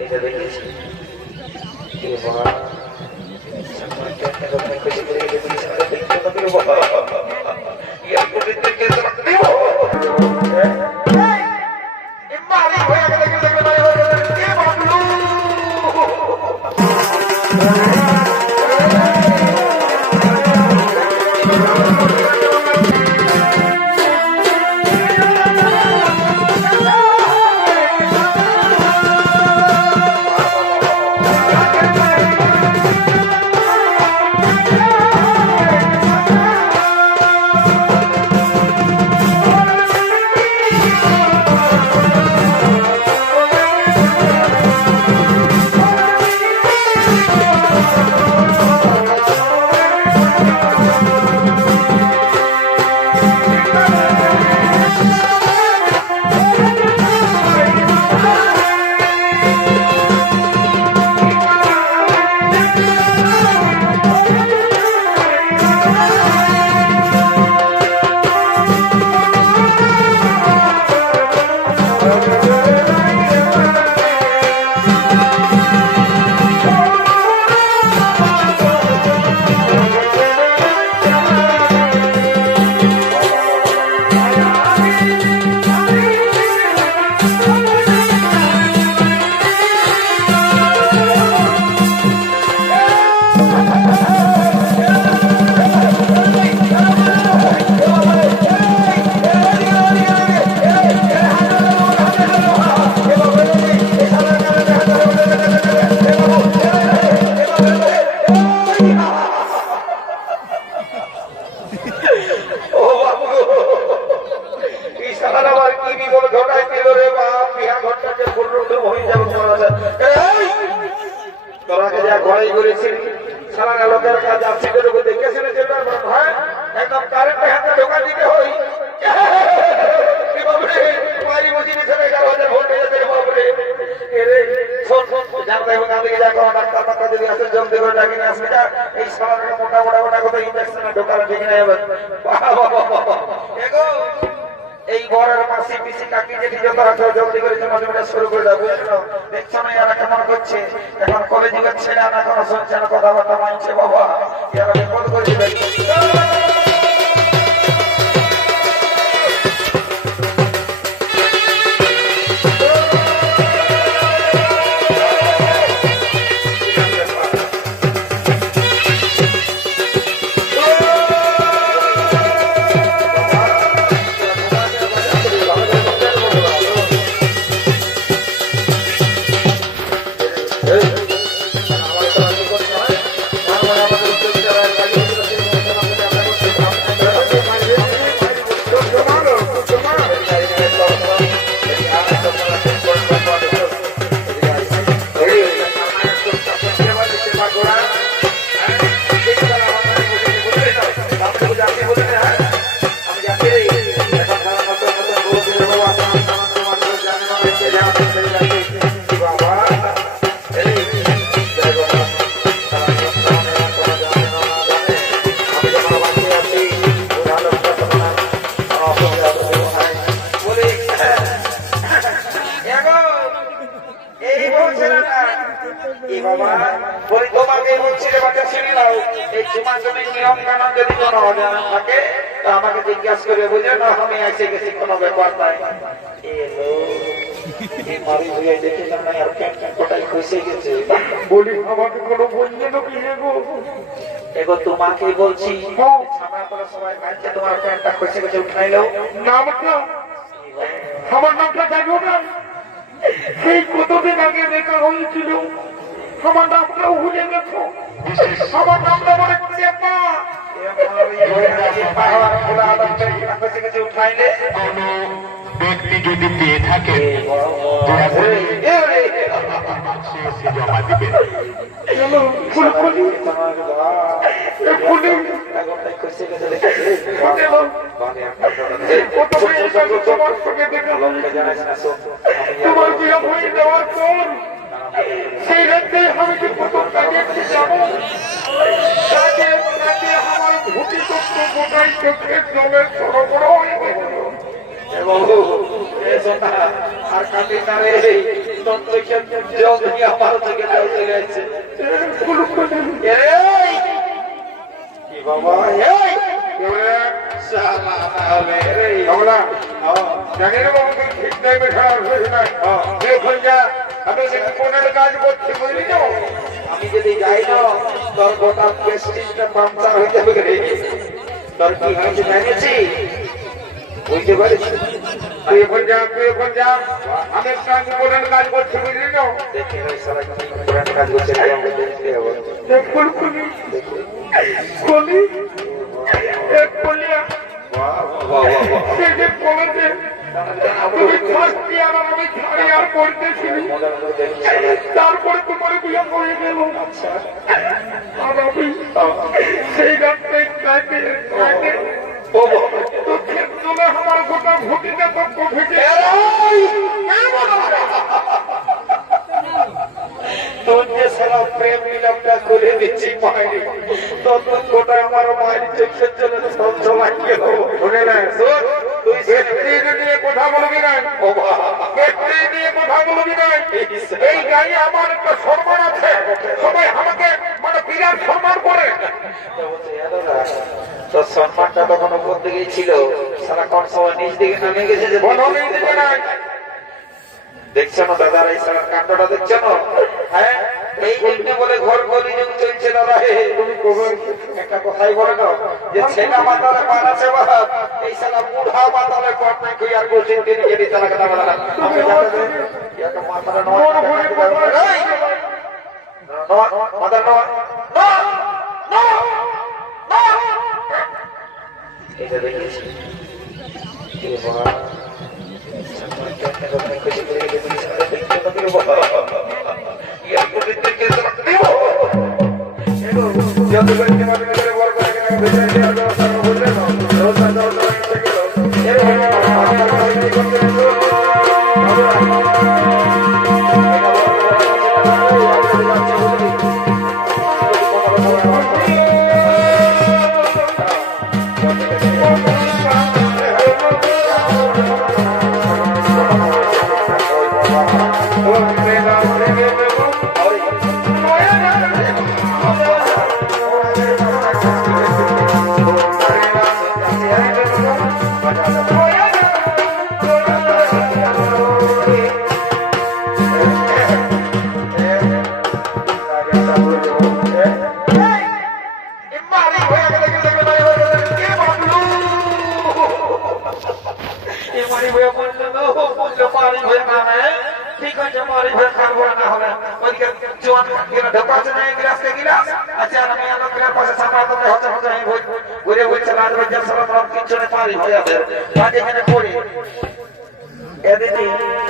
এটা দেখেছি এই বড়ের মাসি পিসি কাকি যেটি যত আছে জলদি করে জমা শুরু করে দাও বুঝছো দেখছো না এরা কেমন করছে এখন কলেজে যাচ্ছে না এখন শুনছে না কথাবার্তা মানছে বাবা এরা বিপদ করে দিবে আমাকে জিজ্ঞাসা করে বুঝে না আমি এসে গেছি কোনো ব্যাপার নাই দেখলাম না আর কোটাই খুশি গেছে বলি আমাকে কোনো বললে এগো তোমাকে বলছি সবাই ভাবছে তোমার প্যান্টটা খুশি খুশি উঠাইলো নামটা আমার নামটা জানো না সেই কতদিন আগে দেখা হয়েছিল আমার নামটাও ভুলে গেছো আমার নামটা মনে করছে মা উঠাইলে ব্যক্তি যদি পেয়ে থাকে জমা দিবে তোমার বিরাম হয়ে যাওয়ার পর সেই রাত্রে আমি যে প্রথম কাজে যাবো আমার ভূতি তত্ত্ব গোটাই চোখের জলের বড় বড় হয়ে গেল সোনা আর কাঁদি না রে, তোর চোখে জল দিয়ে আমার চোখে জল চলে যাচ্ছে। কি বাবা জানি না বাবু তুই ঠিক টাইমে খারাপ হয়েছে না এখন যা আমি সেটা কোনের কাজ করছি বুঝলি তো। আমি যদি যাই না তোর গোটা প্রেস্টিজটা পাংচার হয়ে যাবে রে। তোর কি হয়েছে জানিয়েছি, বুঝতে পারিস? তুই এখন যা আমি একটা কোনের কাজ করছি বুঝলি তো। দেখে ওই সারা কি পুরান কাজ করছে রে, আমাকে দেখতে হবে। তারপরে তোমার বিয়ে করে গেল আর আমি সেই রাত্রে আমার গোটা ঘটিটা পক্ষ ভেঙে তোর যে সারা প্রেম মিলনটা করে দিচ্ছি মায়ের, তোর গোটা আমার মায়ের চোখের জন্য সব সময় গেল। শুনে না তুই নিয়ে কথা বলবি না, নিয়ে কথা বলবি না। এই গায়ে আমার একটা সম্মান আছে, সবাই আমাকে মানে বিরাট সম্মান করে। তোর সম্মানটা তখন উপর দিকেই ছিল, সারা কোন সময় নিচ দিকে নামে গেছে যে কোনো নেই দিকে নাই। দেখছো না দাদার এই সারা কাণ্ডটা দেখছো না? হ্যাঁ, এই জন্য বলে ঘর কলিযুগ চলছে দাদা। তুমি একটা কথাই বলে না যে ছেলে মাতালে মারাছে বাপ, এই সালা বুড়া মাতালে কটনা কই আর গোছিন দিনে গেলি তারা কথা বলে না। আমাকে জানতে দে একটা মাতালে নয় মাতালে নয় এটা দেখেছি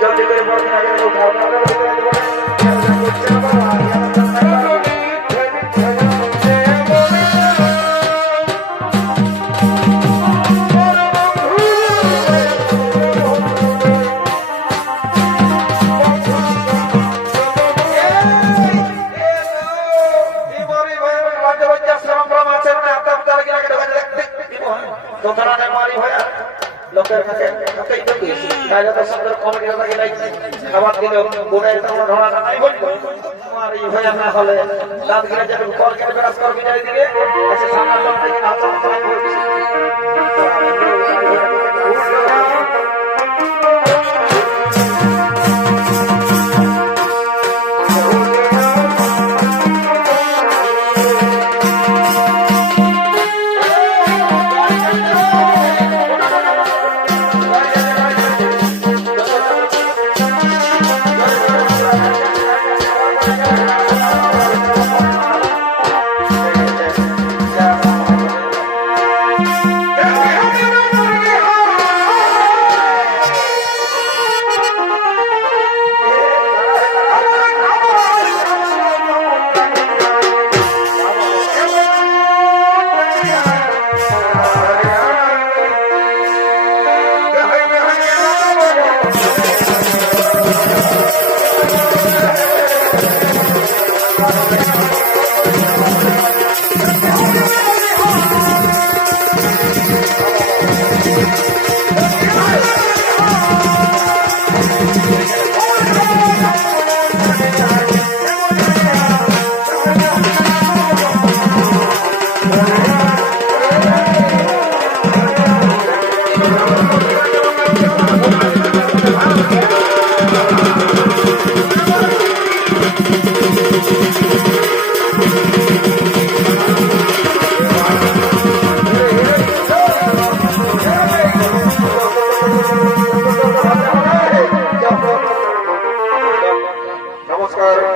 জলদি লোকের কাছে সুন্দর কমে খাবার দিলেও গুণে ধরাটা নাই বলবো আর এই হয়ে না হলে দাঁত গিলে যাবে কল কেটে বেরাস কর বিদায় দিবে আচ্ছা সামনে Yeah. নমস্কার।